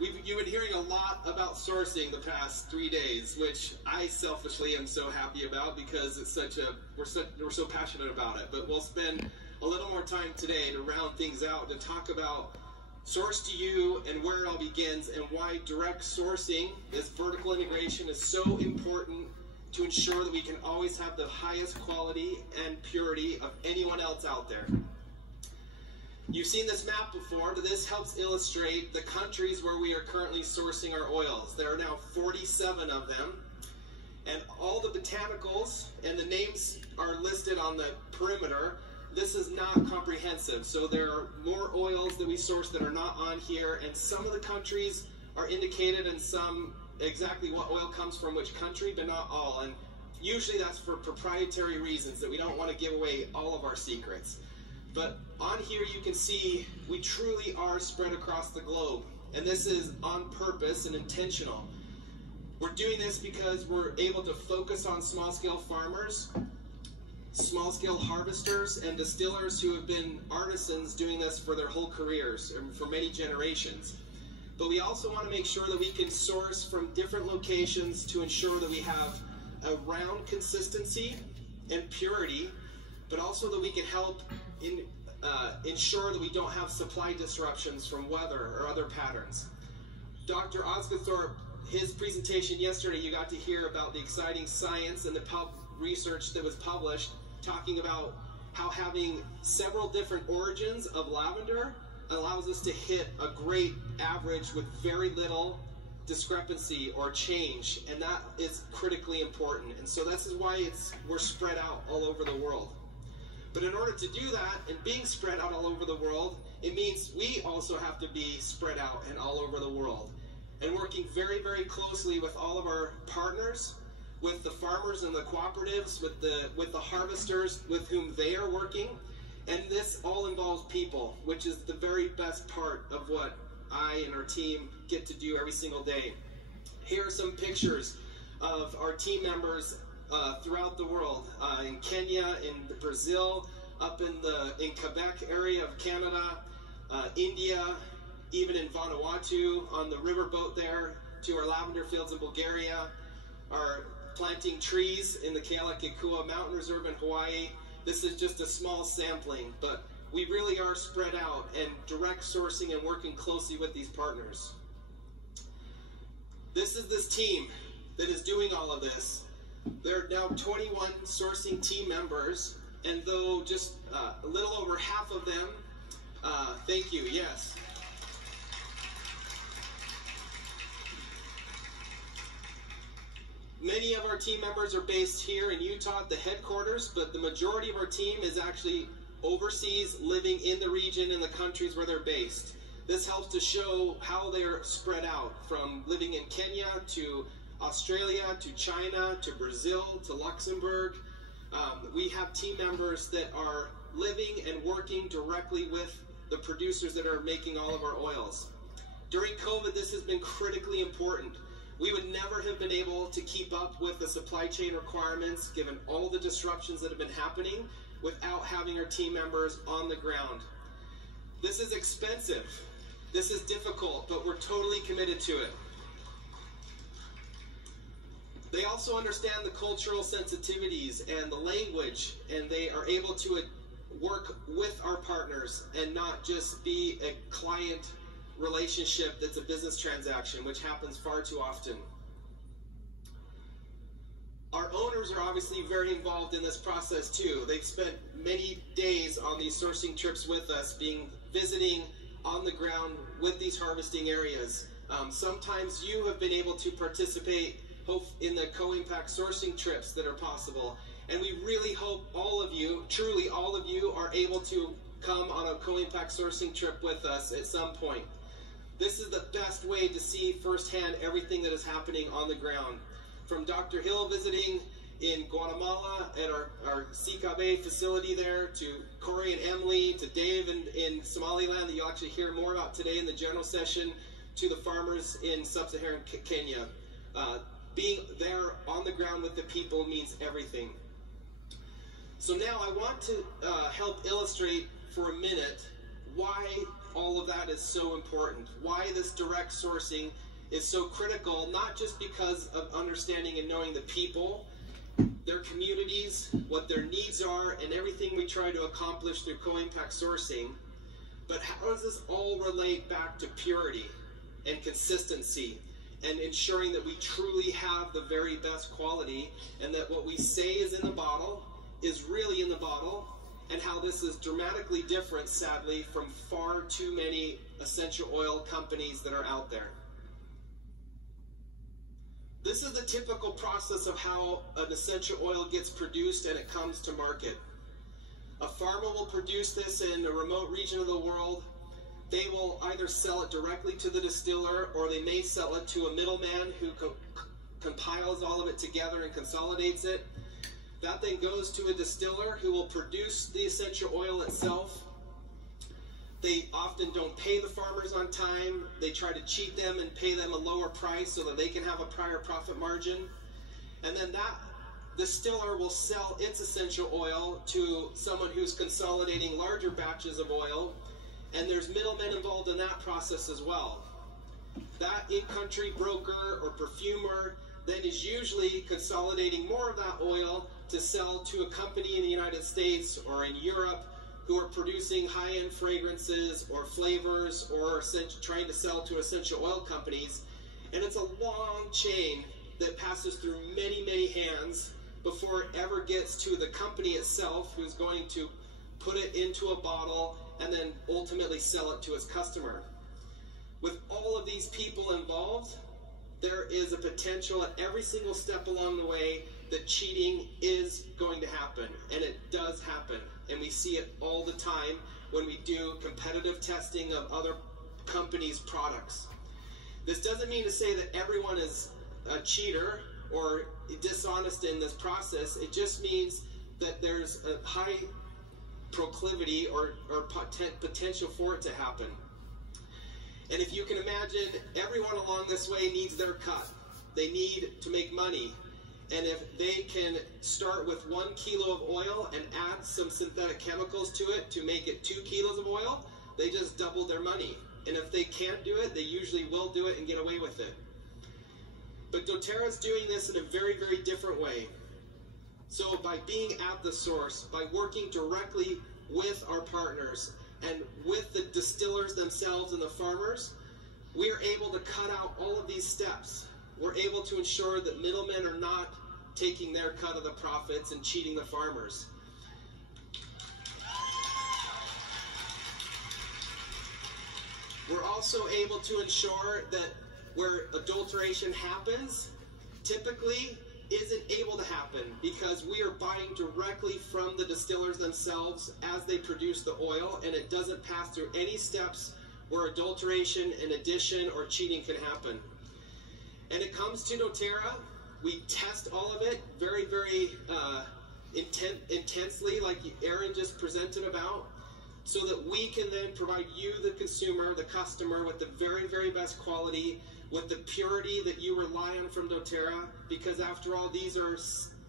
You've been hearing a lot about sourcing the past 3 days, which I selfishly am so happy about because it's we're so passionate about it. But we'll spend a little more time today to round things out, to talk about source to you and where it all begins, and why direct sourcing, this vertical integration, is so important to ensure that we can always have the highest quality and purity of anyone else out there. You've seen this map before, but this helps illustrate the countries where we are currently sourcing our oils. There are now 47 of them, and all the botanicals and the names are listed on the perimeter. This is not comprehensive, so there are more oils that we source that are not on here, and some of the countries are indicated and some exactly what oil comes from which country, but not all. And usually that's for proprietary reasons, that we don't want to give away all of our secrets. But on here you can see we truly are spread across the globe, and this is on purpose and intentional. We're doing this because we're able to focus on small-scale farmers, small-scale harvesters, and distillers who have been artisans doing this for their whole careers, and for many generations. But we also want to make sure that we can source from different locations to ensure that we have a round consistency and purity, but also that we can help ensure that we don't have supply disruptions from weather or other patterns. Dr. Osgothorpe, his presentation yesterday, you got to hear about the exciting science and the research that was published talking about how having several different origins of lavender allows us to hit a great average with very little discrepancy or change, and that is critically important. And so this is why we're spread out all over the world. But in order to do that, and being spread out all over the world, it means we also have to be spread out and all over the world. And working very, very closely with all of our partners, with the farmers and the cooperatives, with the harvesters with whom they are working. And this all involves people, which is the very best part of what I and our team get to do every single day. Here are some pictures of our team members throughout the world, in Kenya, in Brazil, up in Quebec area of Canada, India, even in Vanuatu, on the riverboat there, to our lavender fields in Bulgaria, our planting trees in the Kealakekua Mountain Reserve in Hawaii. This is just a small sampling, but we really are spread out and direct sourcing and working closely with these partners. This is this team that is doing all of this. There are now 21 sourcing team members, and though just a little over half of them, thank you, yes. Many of our team members are based here in Utah at the headquarters, but the majority of our team is actually overseas, living in the region in the countries where they're based. This helps to show how they're spread out, from living in Kenya to Australia to China to Brazil to Luxembourg. We have team members that are living and working directly with the producers that are making all of our oils. During COVID, this has been critically important. We would never have been able to keep up with the supply chain requirements, given all the disruptions that have been happening, without having our team members on the ground. This is expensive. This is difficult, but we're totally committed to it. They also understand the cultural sensitivities and the language, and they are able to work with our partners and not just be a client relationship that's a business transaction, which happens far too often. Our owners are obviously very involved in this process too. They've spent many days on these sourcing trips with us, visiting on the ground with these harvesting areas. Sometimes you have been able to participate in the co-impact sourcing trips that are possible. And we really hope all of you, truly all of you, are able to come on a co-impact sourcing trip with us at some point. This is the best way to see firsthand everything that is happening on the ground. From Dr. Hill visiting in Guatemala at our Sikabe facility there, to Corey and Emily, to Dave in Somaliland that you'll actually hear more about today in the general session, to the farmers in sub-Saharan Kenya. Being there on the ground with the people means everything. So now I want to help illustrate for a minute why all of that is so important, why this direct sourcing is so critical, not just because of understanding and knowing the people, their communities, what their needs are, and everything we try to accomplish through co-impact sourcing, but how does this all relate back to purity and consistency and ensuring that we truly have the very best quality and that what we say is in the bottle is really in the bottle, and how this is dramatically different, sadly, from far too many essential oil companies that are out there. This is the typical process of how an essential oil gets produced and it comes to market. A farmer will produce this in a remote region of the world. They will either sell it directly to the distiller, or they may sell it to a middleman who compiles all of it together and consolidates it. That then goes to a distiller who will produce the essential oil itself. They often don't pay the farmers on time. They try to cheat them and pay them a lower price so that they can have a higher profit margin. And then that distiller will sell its essential oil to someone who's consolidating larger batches of oil. And there's middlemen involved in that process as well. That in-country broker or perfumer then is usually consolidating more of that oil to sell to a company in the United States or in Europe who are producing high-end fragrances or flavors or trying to sell to essential oil companies. And it's a long chain that passes through many, many hands before it ever gets to the company itself, who's going to put it into a bottle and then ultimately sell it to its customer. With all of these people involved, there is a potential at every single step along the way that cheating is going to happen, and it does happen. And we see it all the time when we do competitive testing of other companies' products. This doesn't mean to say that everyone is a cheater or dishonest in this process. It just means that there's a high proclivity or potential for it to happen. And if you can imagine, everyone along this way needs their cut. They need to make money. And if they can start with 1 kilo of oil and add some synthetic chemicals to it to make it 2 kilos of oil, they just doubled their money. And if they can't do it, they usually will do it and get away with it. But doTERRA is doing this in a very, very different way. So by being at the source, by working directly with our partners and with the distillers themselves and the farmers, we are able to cut out all of these steps. We're able to ensure that middlemen are not taking their cut of the profits and cheating the farmers. We're also able to ensure that where adulteration happens, typically isn't able to happen because we are buying directly from the distillers themselves as they produce the oil, and it doesn't pass through any steps where adulteration and addition or cheating can happen. And it comes to doTERRA, we test all of it very, very intensely, like Aaron just presented about, so that we can then provide you, the consumer, the customer, with the very, very best quality, with the purity that you rely on from doTERRA, because after all, these are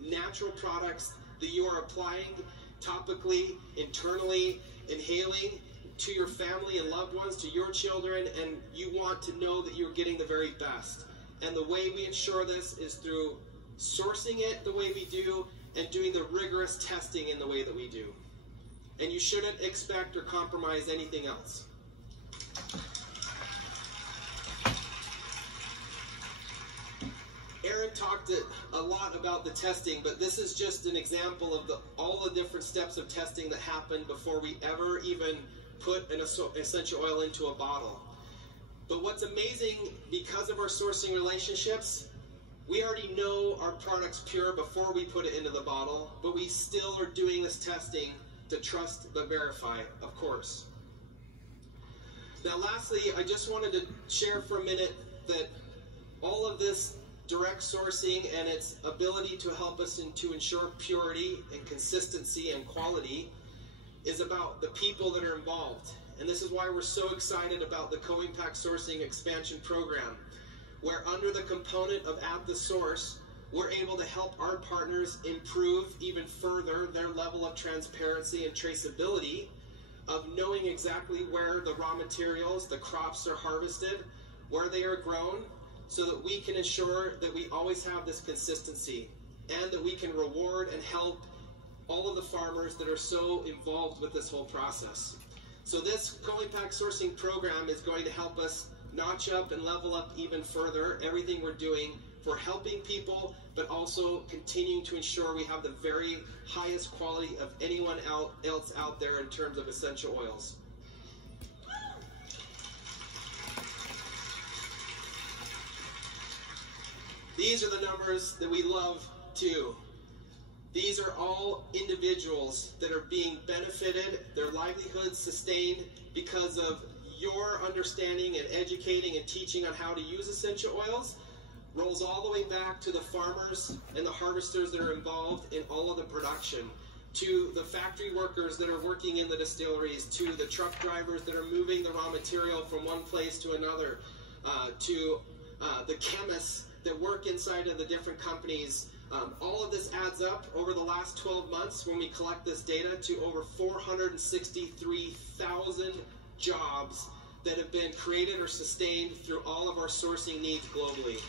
natural products that you are applying topically, internally, inhaling to your family and loved ones, to your children, and you want to know that you're getting the very best. And the way we ensure this is through sourcing it the way we do and doing the rigorous testing in the way that we do. And you shouldn't expect or compromise anything else. Aaron talked a lot about the testing, but this is just an example of all the different steps of testing that happen before we ever even put an essential oil into a bottle. But what's amazing, because of our sourcing relationships, we already know our product's pure before we put it into the bottle, but we still are doing this testing to trust but verify, of course. Now lastly, I just wanted to share for a minute that all of this direct sourcing and its ability to help us to ensure purity and consistency and quality is about the people that are involved. And this is why we're so excited about the Co-Impact Sourcing Expansion Program, where under the component of At the Source, we're able to help our partners improve even further their level of transparency and traceability of knowing exactly where the raw materials, the crops are harvested, where they are grown, so that we can ensure that we always have this consistency and that we can reward and help all of the farmers that are so involved with this whole process. So this co-impact sourcing program is going to help us notch up and level up even further everything we're doing for helping people, but also continuing to ensure we have the very highest quality of anyone else out there in terms of essential oils. These are the numbers that we love too. These are all individuals that are being benefited, their livelihoods sustained because of your understanding and educating and teaching on how to use essential oils. Rolls all the way back to the farmers and the harvesters that are involved in all of the production, to the factory workers that are working in the distilleries, to the truck drivers that are moving the raw material from one place to another, to the chemists that work inside of the different companies. All of this adds up over the last 12 months when we collect this data to over 463,000 jobs that have been created or sustained through all of our sourcing needs globally.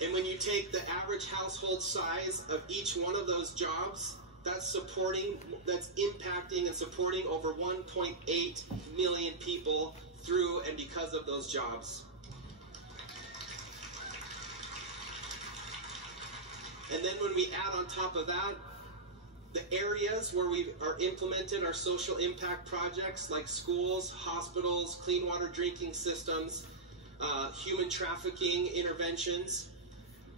And when you take the average household size of each one of those jobs, that's impacting and supporting over 1.8 million people through and because of those jobs. And then when we add on top of that, the areas where we are implemented our social impact projects like schools, hospitals, clean water drinking systems, human trafficking interventions,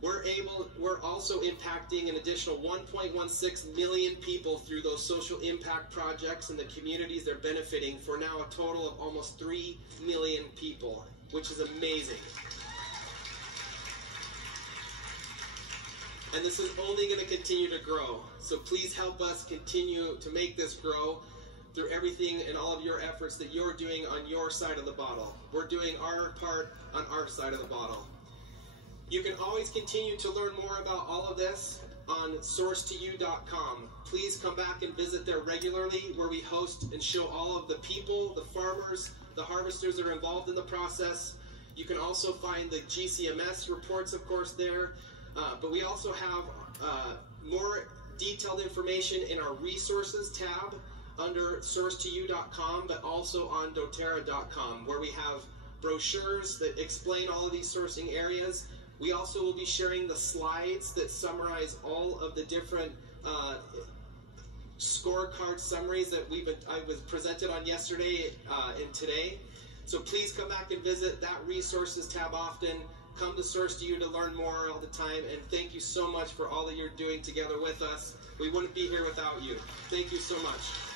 we're also impacting an additional 1.16 million people through those social impact projects and the communities they're benefiting, for now a total of almost 3 million people, which is amazing. And this is only going to continue to grow. So please help us continue to make this grow through everything and all of your efforts that you're doing on your side of the bottle. We're doing our part on our side of the bottle. You can always continue to learn more about all of this on sourcetoyou.com. Please come back and visit there regularly, where we host and show all of the people, the farmers, the harvesters that are involved in the process. You can also find the GCMS reports, of course, there. But we also have more detailed information in our resources tab under sourcetoyou.com, but also on doTERRA.com, where we have brochures that explain all of these sourcing areas. We also will be sharing the slides that summarize all of the different scorecard summaries that I was presented on yesterday and today. So please come back and visit that resources tab often. Come to Source to You to learn more all the time, and thank you so much for all that you're doing together with us. We wouldn't be here without you. Thank you so much.